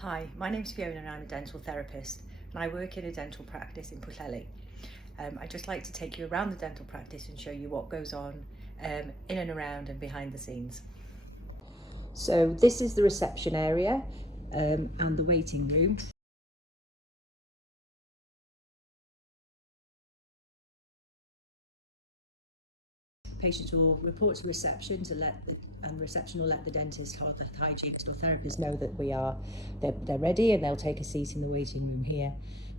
Hi, my name's Fiona and I'm a dental therapist and I work in a dental practice in Pwllheli. I'd just like to take you around the dental practice and show you what goes on in and around and behind the scenes. So this is the reception area and the waiting room. Patients will report to reception and reception will let the dentist or the hygienist or therapist know that they're ready, and they'll take a seat in the waiting room here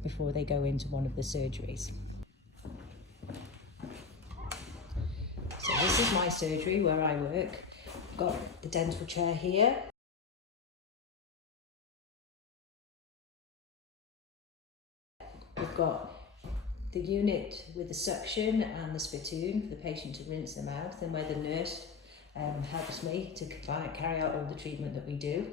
before they go into one of the surgeries. So this is my surgery where I work. I've got the dental chair here. We've got the unit with the suction and the spittoon for the patient to rinse their mouth, and where the nurse helps me to carry out all the treatment that we do.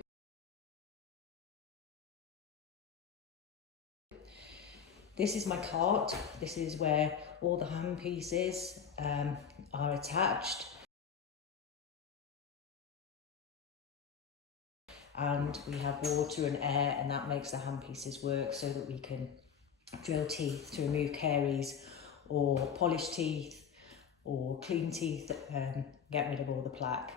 This is my cart. This is where all the hand pieces are attached. And we have water and air, and that makes the hand pieces work so that we can drill teeth to remove caries, or polish teeth, or clean teeth, get rid of all the plaque.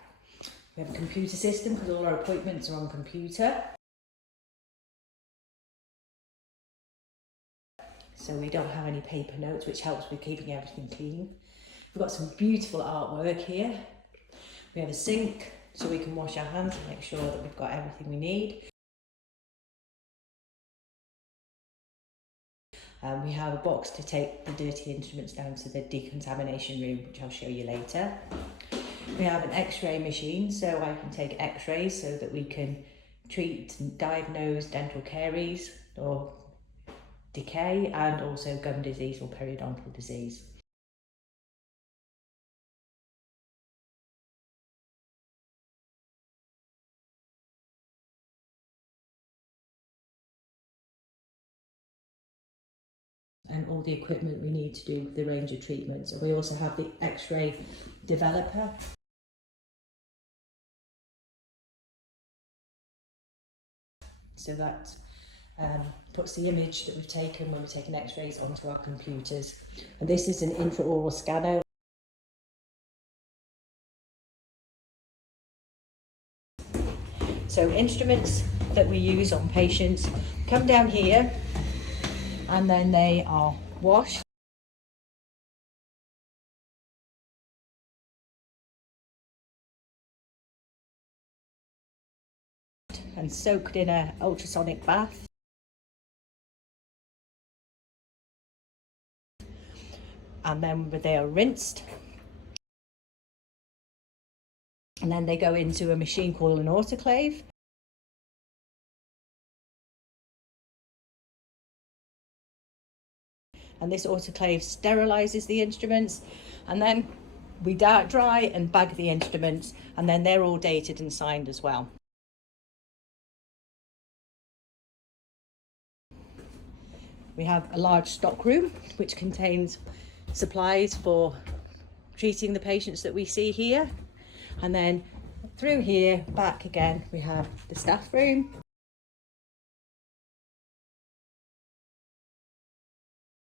We have a computer system because all our appointments are on computer. So we don't have any paper notes, which helps with keeping everything clean. We've got some beautiful artwork here. We have a sink so we can wash our hands and make sure that we've got everything we need. We have a box to take the dirty instruments down to the decontamination room, which I'll show you later. We have an x-ray machine, so I can take x-rays so that we can treat and diagnose dental caries or decay, and also gum disease or periodontal disease. And all the equipment we need to do the range of treatments. And we also have the x-ray developer. So that puts the image that we've taken when we're taking x-rays onto our computers. And this is an intraoral scanner. So instruments that we use on patients come down here, and then they are washed and soaked in an ultrasonic bath. And then they are rinsed. And then they go into a machine called an autoclave. And this autoclave sterilizes the instruments, and then we dry and bag the instruments, and then they're all dated and signed as well. We have a large stock room which contains supplies for treating the patients that we see here, and then through here back again we have the staff room.